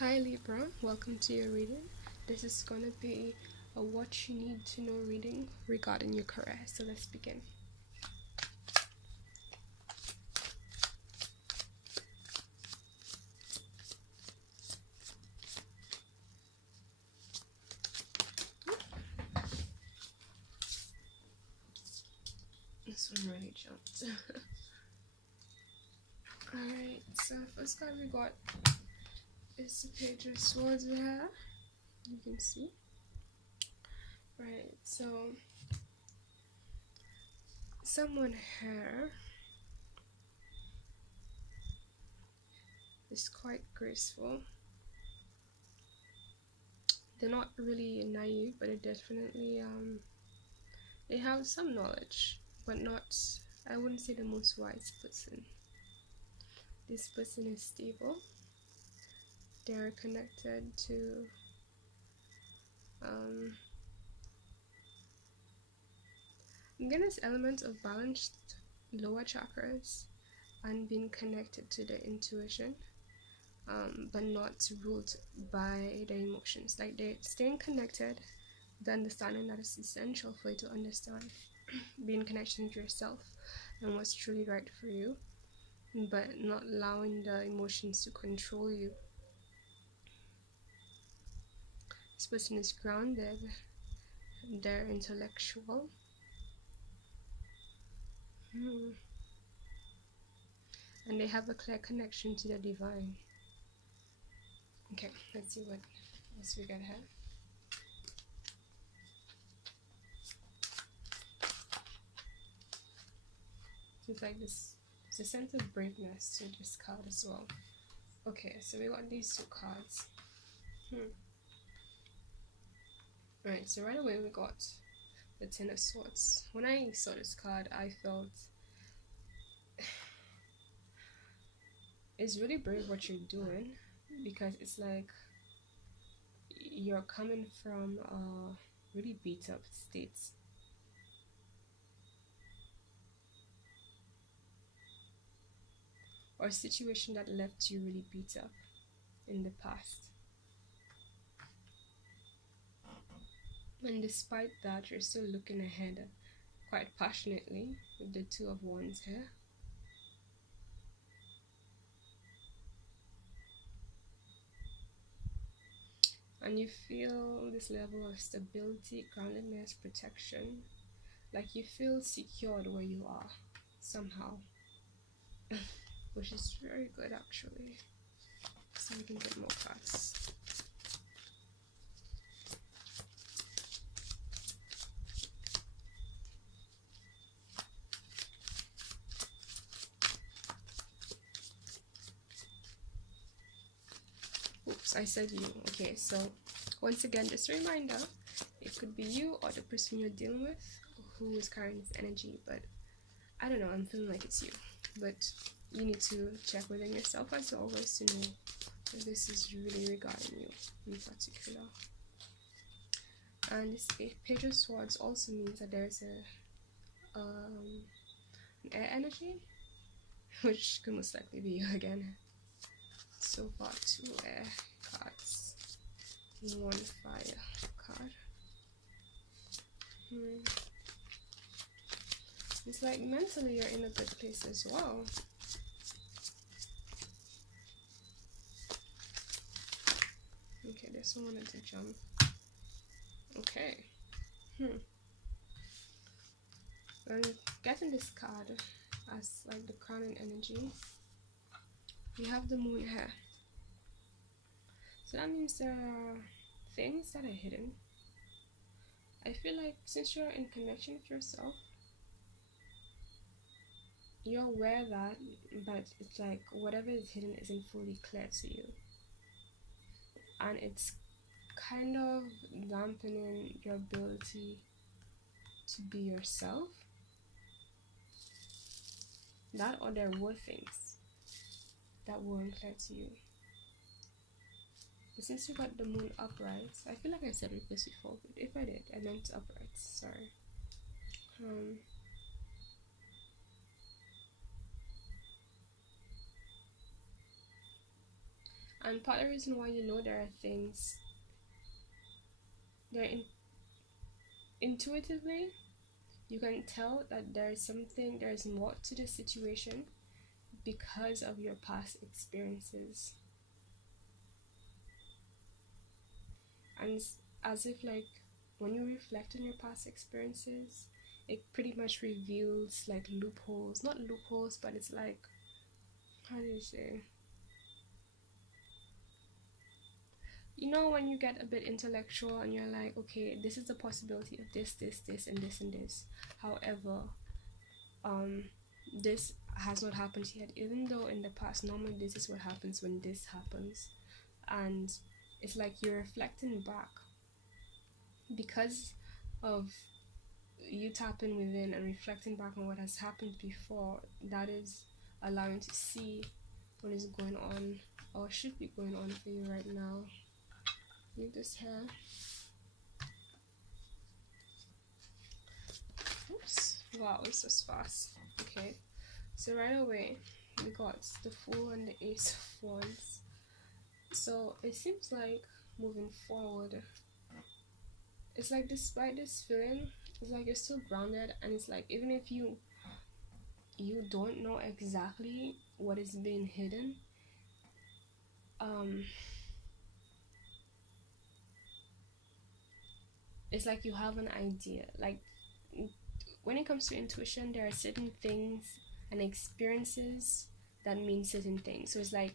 Hi Libra, welcome to your reading. This is going to be a what you need to know reading regarding your career. So let's begin. This one really jumped. Alright, so first card we got is the Page of Swords we have. You can see. Right, so someone here is quite graceful. They're not really naive, but they definitely they have some knowledge, but not, I wouldn't say the most wise person. This person is stable. They're connected to I'm getting this element of balanced lower chakras and being connected to the intuition, but not ruled by the emotions. Like they're staying connected, the understanding that is essential for you to understand, being connected to yourself and what's truly right for you, but not allowing the emotions to control you. This person is grounded, they're intellectual. And they have a clear connection to the divine. Okay, let's see what else we got here. It's like this, there's a sense of braveness to this card as well. Okay, so we got these two cards. Right, so right away we got the Ten of Swords. When I saw this card, I felt it's really brave what you're doing, because it's like you're coming from a really beat up state. Or a situation that left you really beat up in the past. And despite that, you're still looking ahead quite passionately with the Two of Wands here. And you feel this level of stability, groundedness, protection. Like you feel secured where you are somehow. Which is very good actually. So we can get more cards. Oops, I said you. Okay, so once again, just a reminder, it could be you or the person you're dealing with who is carrying this energy, but I don't know, I'm feeling like it's you. But you need to check within yourself as always to know if this is really regarding you in particular. And this Page of Swords also means that there's an air energy, which could most likely be you again. So far, 2 air cards, 1 fire card. It's like mentally you're in a good place as well. Okay, this one wanted to jump. Okay. And getting this card as like the crowning energy, we have the moon here. So that means there are things that are hidden. I feel like since you're in connection with yourself, you're aware that, but it's like whatever is hidden isn't fully clear to you. And it's kind of dampening your ability to be yourself. That, or there were things that weren't clear to you. But since you got the moon upright, I feel like I said this before, but if I did, I meant upright, sorry. And part of the reason why you know there are things, they're intuitively, you can tell that there is something, there is more to the situation because of your past experiences. And it's as if, like, when you reflect on your past experiences, it pretty much reveals like loopholes, not loopholes, but it's like, how do you say, you know, when you get a bit intellectual and you're like, okay, this is the possibility of this and this and this, however, this has not happened yet, even though in the past normally this is what happens when this happens. And it's like you're reflecting back because of you tapping within and reflecting back on what has happened before. That is allowing to see what is going on or should be going on for you right now. Leave this here. Oops. Wow, this was fast. Okay, so right away we got the Fool and the Ace of Wands. So it seems like moving forward, it's like despite this feeling, it's like you're still grounded, and it's like even if you don't know exactly what is being hidden, it's like you have an idea. Like when it comes to intuition, there are certain things and experiences that mean certain things. So it's like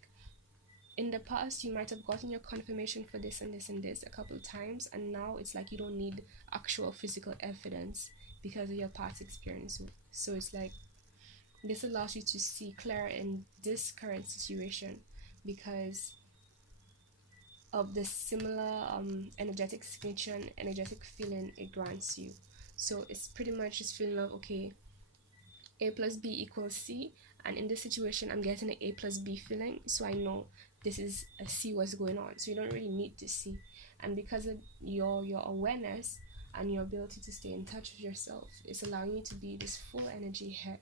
in the past you might have gotten your confirmation for this and this and this a couple of times, and now it's like you don't need actual physical evidence because of your past experience. So it's like this allows you to see clearer in this current situation because of the similar energetic signature and energetic feeling it grants you. So it's pretty much this feeling of, okay, A plus B equals C, and in this situation I'm getting an A plus B feeling, so I know this is a C, what's going on. So you don't really need to see, and because of your awareness and your ability to stay in touch with yourself, it's allowing you to be this full energy here.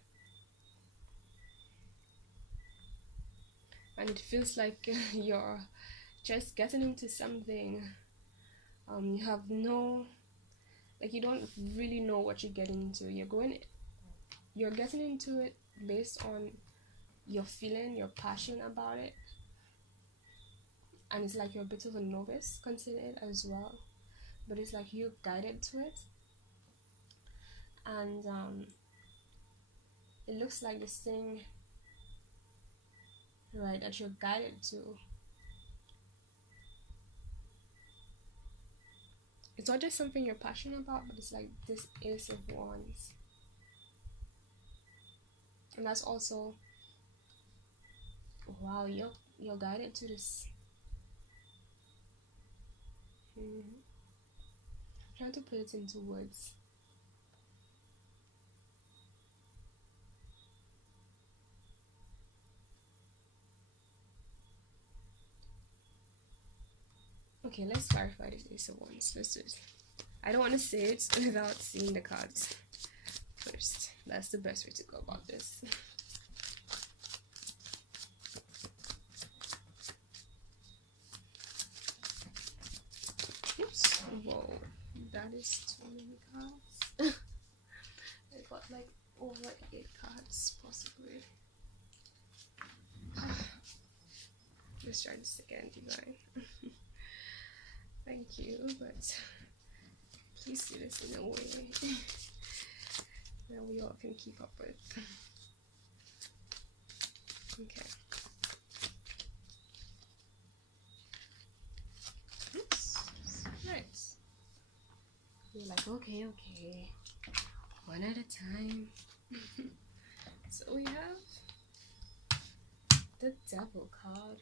And it feels like you're just getting into something. You have no, like, you don't really know what you're getting into. You're getting into it based on your feeling, your passion about it, and it's like you're a bit of a novice consider it as well, but it's like you're guided to it, and it looks like this thing, right, that you're guided to. It's not just something you're passionate about, but it's like this Ace of Wands. And that's also, wow, you're guided to this. Trying to put it into words. Okay, let's clarify this Ace of Wands. Let's do it. I don't want to say it without seeing the cards first. That's the best way to go about this. Oops. Whoa, that is too many cards. I got like over 8 cards, possibly. Let's try this again, Divine. Thank you, but please do this in a way that we all can keep up with. Okay. Oops. Right. You're like, okay, one at a time. So we have the Devil card.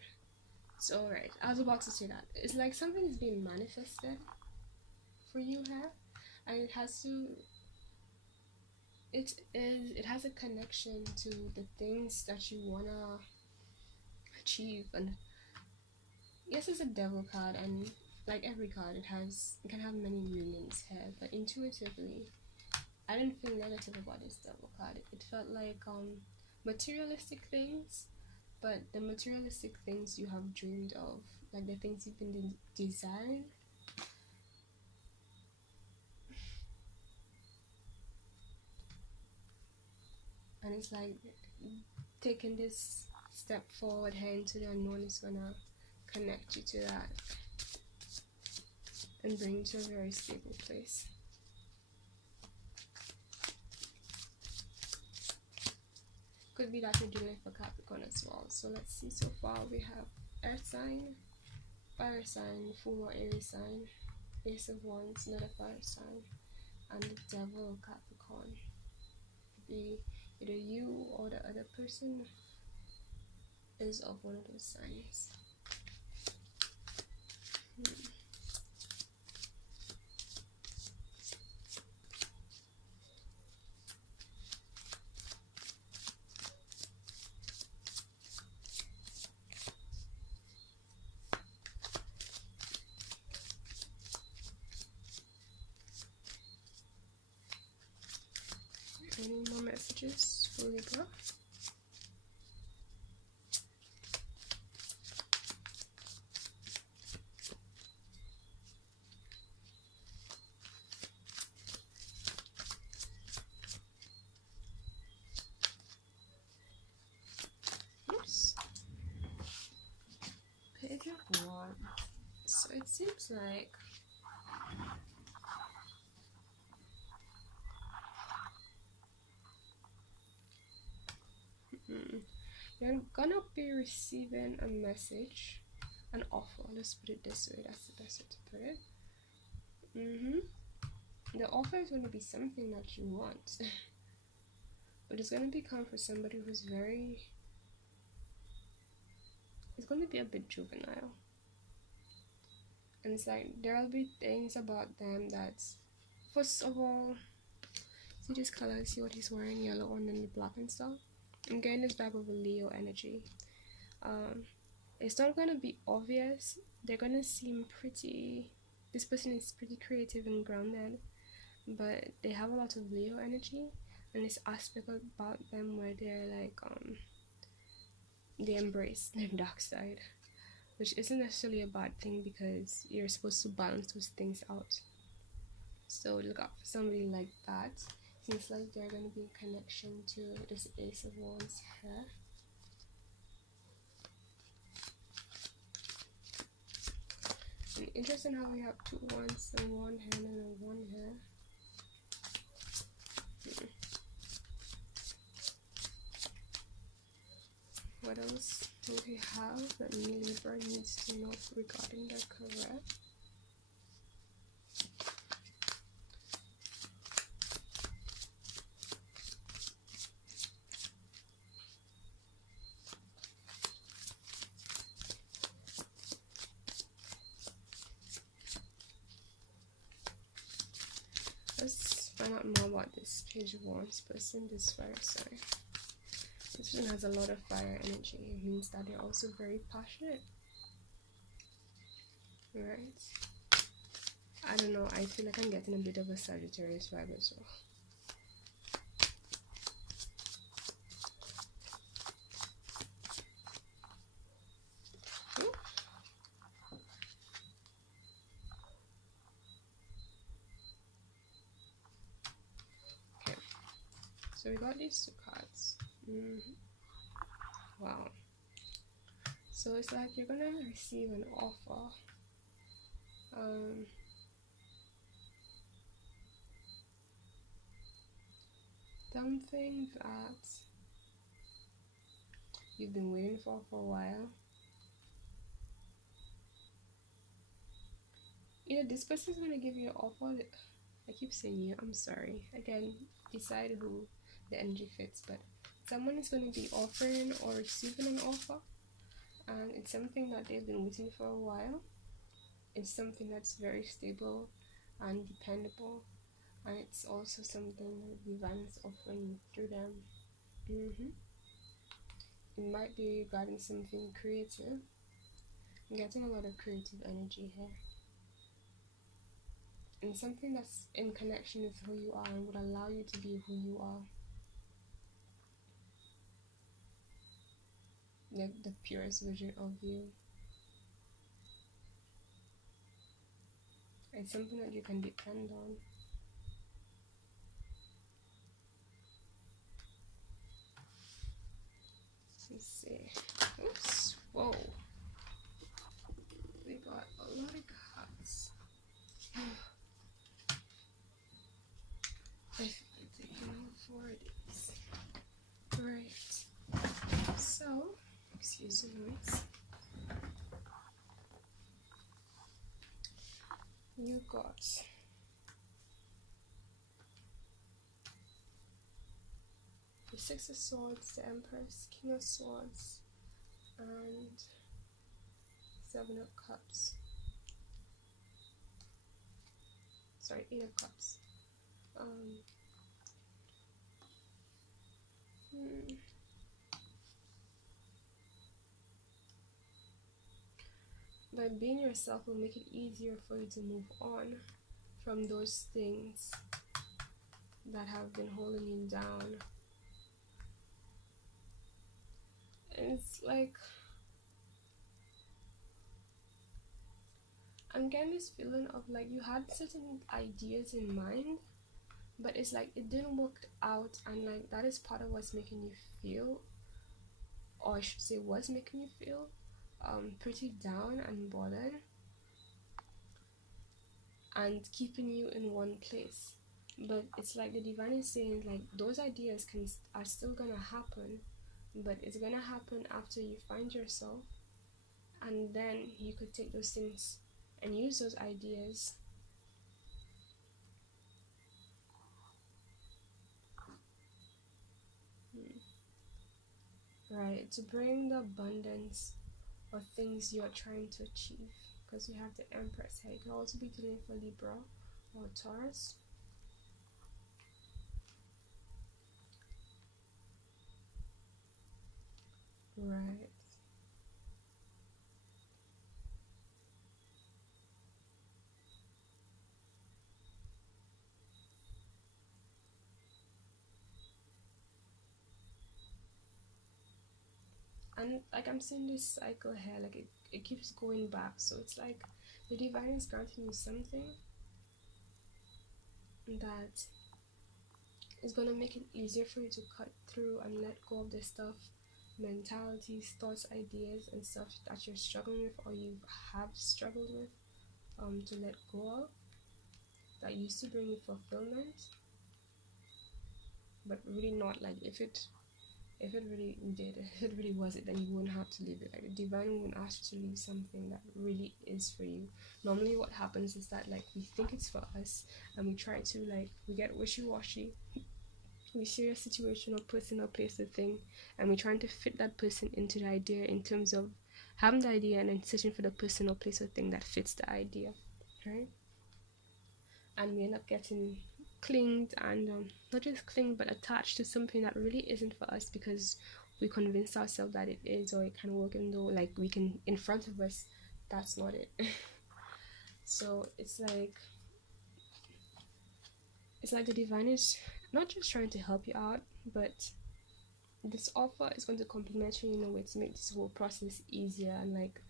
So right, I was about to say that it's like something is being manifested for you here, and it has a connection to the things that you wanna achieve. And yes, it's a Devil card, and like every card, it can have many meanings here, but intuitively I didn't feel negative about this Devil card. It felt like materialistic things but the materialistic things you have dreamed of, like the things you've been desiring, and it's like taking this step forward here into the unknown is gonna connect you to that and bring you to a very stable place. Could be that you're dealing with a Capricorn as well. So let's see. So far we have Earth sign, Fire sign, Full or Aries sign, Ace of Wands, another fire sign, and the Devil, Capricorn. Could be either you or the other person is of one of those signs. Any more messages for Libra? Oops. Page of Wands. So it seems like you're gonna be receiving a message, an offer. Let's put it this way. That's the best way to put it. The offer is gonna be something that you want, but it's gonna become for somebody who's very. It's gonna be a bit juvenile, and it's like there'll be things about them that's, first of all, see this color. See what he's wearing, yellow on and the black and stuff. I'm getting this vibe of a Leo energy. It's not gonna be obvious. They're gonna seem pretty. This person is pretty creative and grounded, but they have a lot of Leo energy, and this aspect about them where they're like they embrace their dark side, which isn't necessarily a bad thing because you're supposed to balance those things out. So look out for somebody like that. Seems like they're going to be in connection to this Ace of Wands here. And interesting how we have 2 wands and 1 hand and a 1 here. What else do we have that Libra needs to know regarding their career? Let's find out more about this Page of Wands person, this fire sign. This person has a lot of fire energy. It means that they're also very passionate. Right? I don't know, I feel like I'm getting a bit of a Sagittarius vibe as well. Okay, so we got these 2 cards. Wow. So it's like you're gonna receive an offer. Something that you've been waiting for a while. Either this person's gonna give you an offer. I keep saying you, I'm sorry. Again, decide who the energy fits, but someone is going to be offering or receiving an offer, and it's something that they've been waiting for a while. It's something that's very stable and dependable, and it's also something that divine is offering through them. It might be regarding something creative. I'm getting a lot of creative energy here, and something that's in connection with who you are and would allow you to be who you are. the purest version of you. It's something that you can depend on. Let's see. Oops. Whoa. We got a lot of cards. I think I'm taking all 4 of these. Right. So, excuse the noise. You got the Six of Swords, the Empress, King of Swords, and 7 of Cups. Sorry, 8 of Cups. By being yourself will make it easier for you to move on from those things that have been holding you down. And it's like, I'm getting this feeling of like you had certain ideas in mind, but it's like it didn't work out, and like that is part of what's making you feel, or I should say was making you feel pretty down and bothered and keeping you in one place. But it's like the divine is saying like those ideas are still gonna happen, but it's gonna happen after you find yourself, and then you could take those things and use those ideas right to bring the abundance of things you're trying to achieve. Because we have the Empress here. It could also be dealing for Libra or Taurus. Right. And like I'm seeing this cycle here, like it keeps going back. So it's like the divine is granting you something that is going to make it easier for you to cut through and let go of the stuff, mentalities, thoughts, ideas, and stuff that you're struggling with or you have struggled with to let go of, that used to bring you fulfillment, but really not. Like if it really did, if it really was it, then you wouldn't have to leave it. Like the divine wouldn't ask you to leave something that really is for you. Normally what happens is that like we think it's for us and we try to like we get wishy-washy. We see a situation or person or place or thing and we're trying to fit that person into the idea in terms of having the idea and then searching for the person or place or thing that fits the idea, right? And we end up getting clinged and not just clinged but attached to something that really isn't for us because we convinced ourselves that it is or it can work, even though like we can in front of us that's not it. So it's like the divine is not just trying to help you out, but this offer is going to complement you in a way to make this whole process easier and like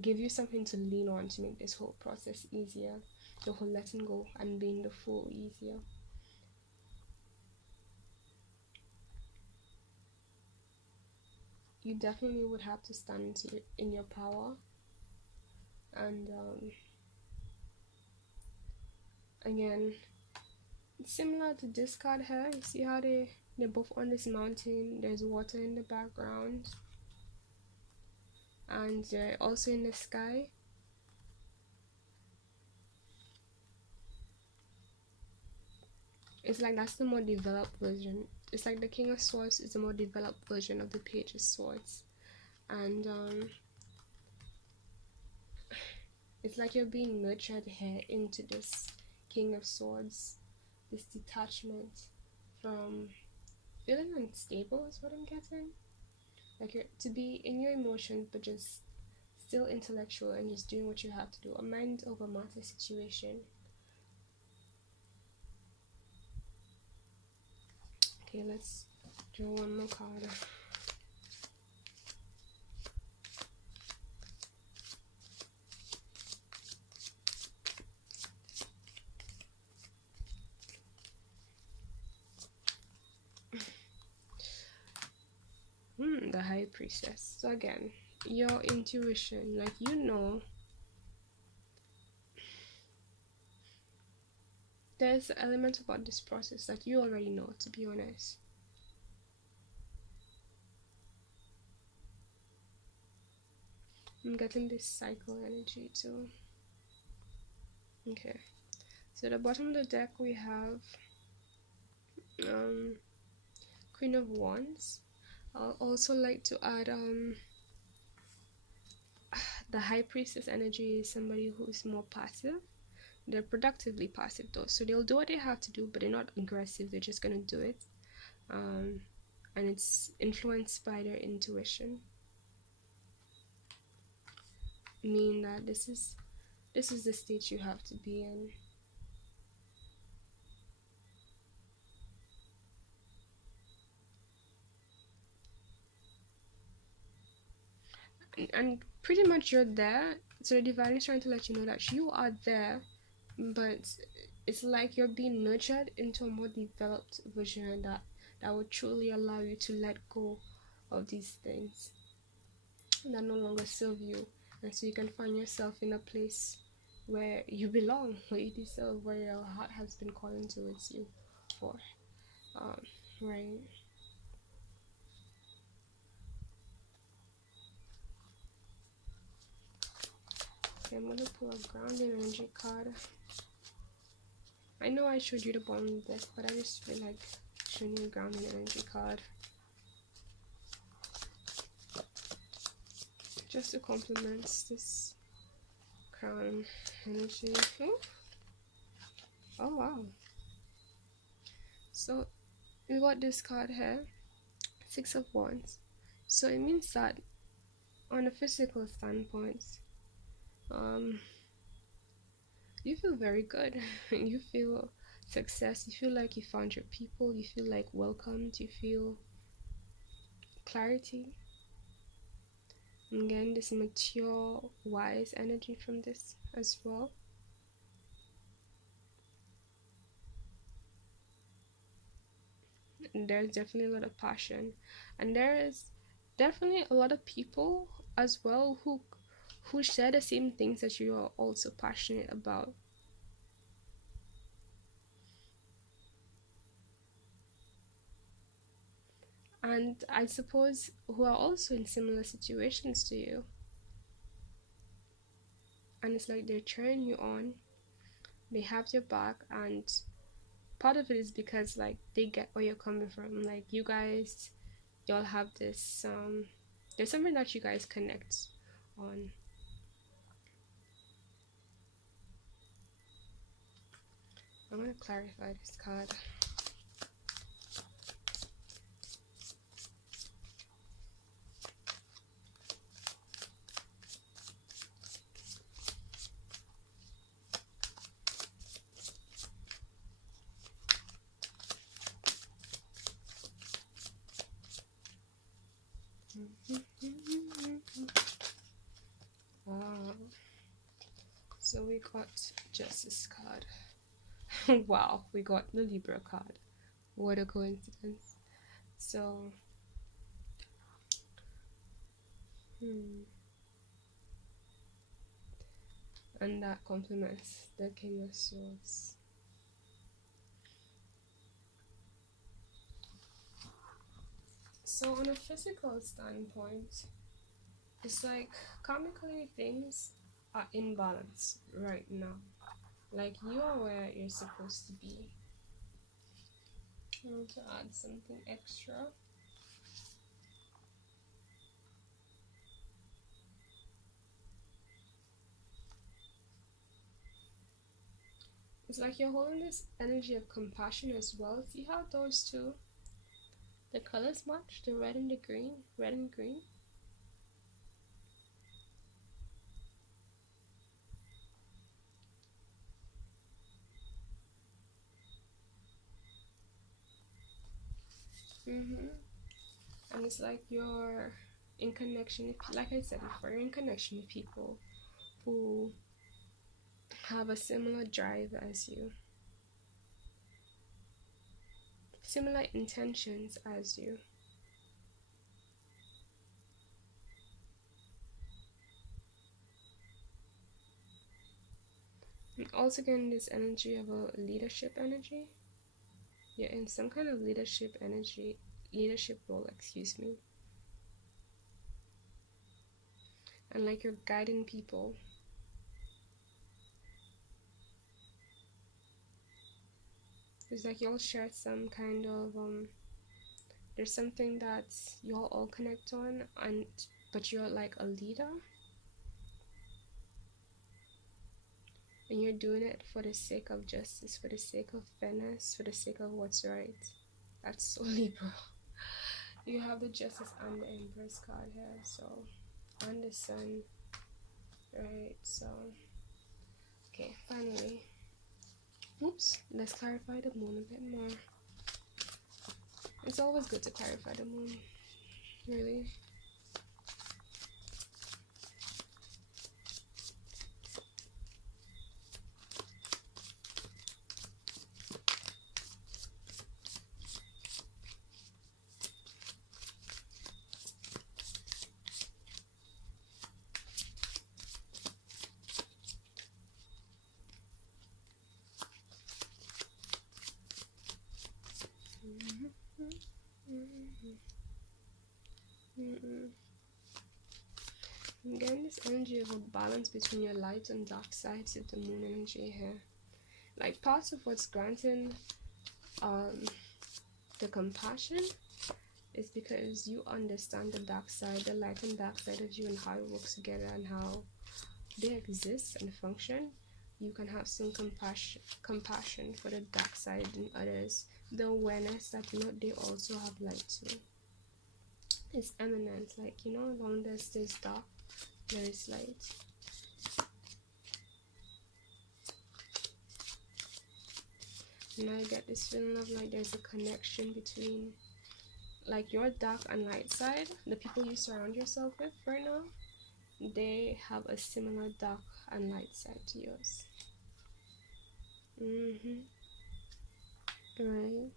give you something to lean on to make this whole process easier, the whole letting go and being the fool easier. You definitely would have to stand in your power, and again, similar to this card here, you see how they're both on this mountain, there's water in the background and they're also in the sky. It's like that's the more developed version. It's like the King of Swords is the more developed version of the Page of Swords, and it's like you're being nurtured here into this King of Swords, this detachment from feeling unstable is what I'm getting. Like you're to be in your emotions but just still intellectual and just doing what you have to do. A mind over matter situation. Okay, let's draw one more card. the High Priestess. So again, your intuition, like, you know, there's an element about this process that you already know, to be honest. I'm getting this cycle energy too. Okay, so the bottom of the deck we have Queen of Wands. I'll also like to add the High Priestess energy is somebody who's more passive. They're productively passive though, so they'll do what they have to do, but they're not aggressive. They're just gonna do it, and it's influenced by their intuition, meaning that this is the state you have to be in. And pretty much you're there, so the divine is trying to let you know that you are there, but it's like you're being nurtured into a more developed version that will truly allow you to let go of these things that no longer serve you, and so you can find yourself in a place where you belong, where you deserve, where your heart has been calling towards you for. Right. Okay, I'm gonna pull a grounding energy card. I know I showed you the bottom of the deck, but I just feel like showing you a grounding energy card, just to complement this crown energy. Oh wow. So we got this card here, Six of Wands. So it means that on a physical standpoint, you feel very good. You feel success. You feel like you found your people. You feel like welcomed. You feel clarity. And again, this mature, wise energy from this as well. And there's definitely a lot of passion, and there is definitely a lot of people as well who share the same things that you are also passionate about. And I suppose who are also in similar situations to you. And it's like they're cheering you on, they have your back, and part of it is because like they get where you're coming from. Like you guys, y'all have this there's something that you guys connect on. I'm gonna clarify this card. So we got Justice card. Wow, we got the Libra card. What a coincidence. So and that complements the King of Swords. So on a physical standpoint, it's like karmically things are in balance right now. Like you are where you're supposed to be. I want to add something extra. It's like you're holding this energy of compassion as well. See how those two, the colors match, the red and the green, red and green. And it's like you're in connection, like I said before, you're in connection with people who have a similar drive as you, similar intentions as you. Also getting this energy of a leadership energy. You're in some kind of leadership role, excuse me. And like you're guiding people. It's like y'all share some kind of there's something that y'all all connect on, and but you're like a leader, and you're doing it for the sake of justice, for the sake of fairness, for the sake of what's right. That's so Libra. You have the Justice and the Empress card here, so, and the Sun, right? So, okay, finally, oops, let's clarify the Moon a bit more. It's always good to clarify the Moon, really. I'm getting this energy of a balance between your light and dark sides of the Moon energy here. Like part of what's granting the compassion is because you understand the dark side, the light and dark side of you, and how it works together and how they exist and function. You can have some compassion for the dark side in others. The awareness that they also have light too. It's eminent, like long as there's dark, there is light. And I get this feeling of like there's a connection between like your dark and light side. The people you surround yourself with right now, they have a similar dark and light side to yours. Right.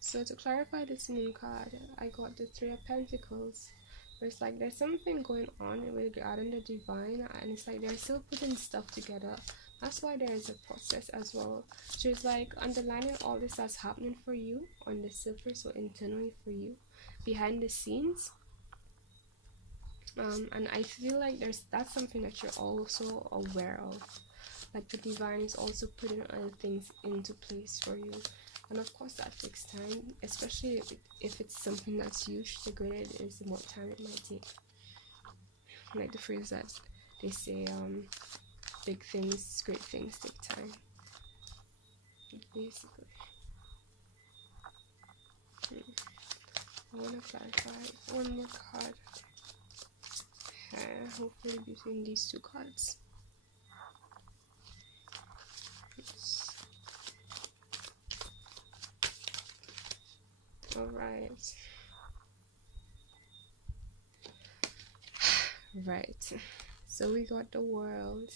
So to clarify this Moon card, I got the Three of Pentacles. Where it's like there's something going on regarding the divine, and it's like they're still putting stuff together. That's why there is a process as well. So it's like underlining all this that's happening for you on the surface or internally for you, behind the scenes. And I feel like that's something that you're also aware of. Like the divine is also putting other things into place for you. And of course that takes time, especially if it's something that's huge. The greater it is, the more time it might take. Like the phrase that they say, great things take time. Basically. I want to clarify one more card. Hopefully between these two cards. Alright. Right. So we got the World.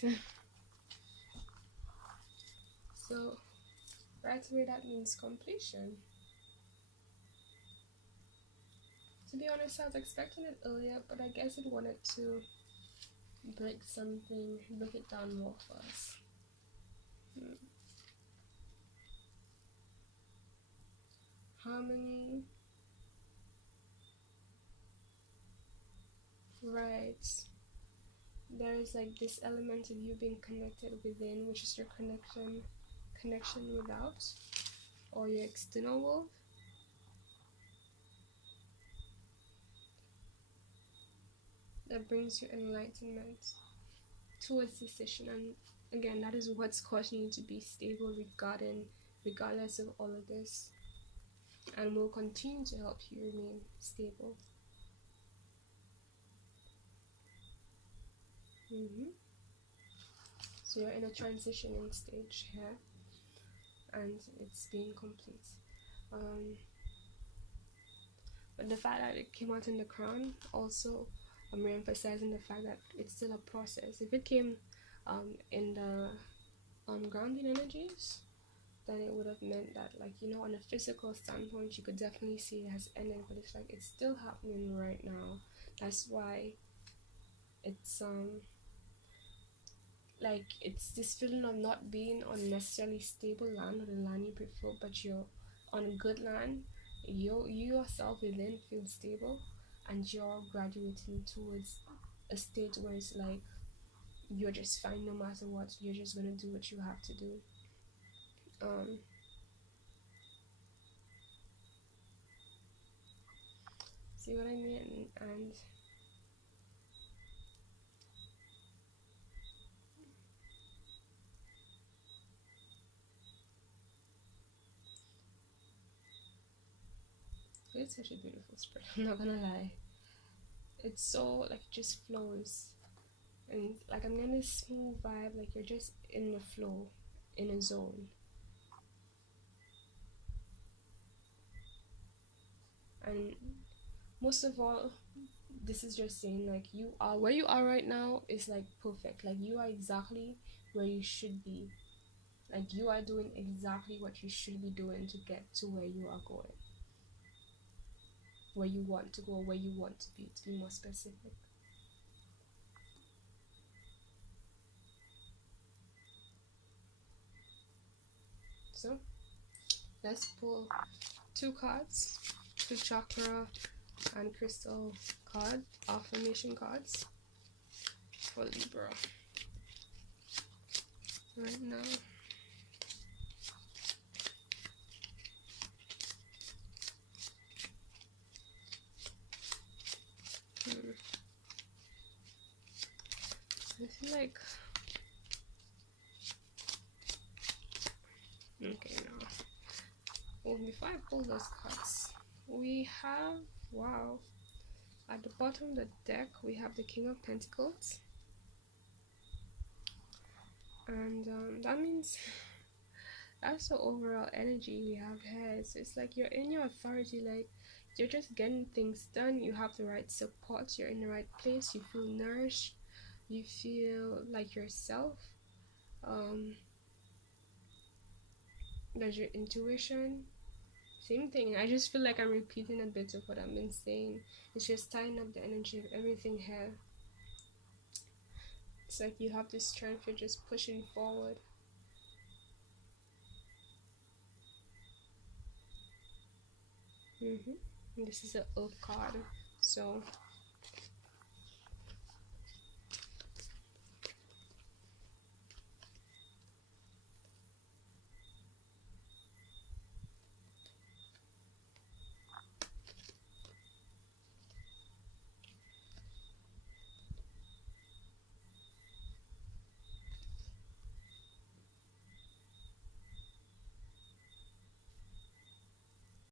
So right away that means completion. To be honest, I was expecting it earlier, but I guess it wanted to break it down more for us. Harmony. Right. There is like this element of you being connected within, which is your connection without, or your external world. That brings you enlightenment towards decision, and again, that is what's causing you to be stable regardless of all of this, and will continue to help you remain stable. So you're in a transitioning stage here, and it's being complete. But the fact that it came out in the Crown also re-emphasizing the fact that it's still a process. If it came in the grounding energies, then it would have meant that, like, on a physical standpoint, you could definitely see it has ended, but it's like it's still happening right now. That's why it's like it's this feeling of not being on necessarily stable land or the land you prefer, but you're on good land. You yourself will then feel stable, and you're graduating towards a state where it's like you're just fine no matter what. You're just gonna do what you have to do. Um, See what I mean? And it's such a beautiful spread. I'm not gonna lie. It's so like it just flows, and like I'm getting this smooth vibe. Like you're just in the flow, in a zone. And most of all, this is just saying like you are where you are right now is like perfect. Like you are exactly where you should be. Like you are doing exactly what you should be doing to get to where you are going, where you want to go, where you want to be more specific. So let's pull two cards, two chakra and crystal card affirmation cards for Libra right now. Hmm. I feel like okay now. Well, before I pull those cards, we have wow. At the bottom of the deck, we have the King of Pentacles, and that means that's the overall energy we have here. So it's like you're in your authority, like you're just getting things done. You have the right support. You're in the right place. You feel nourished. You feel like yourself. Um, there's your intuition. Same thing. I just feel like I'm repeating a bit of what I've been saying. It's just tying up the energy of everything here. It's like you have this strength. You're just pushing forward. This is an Earth card, so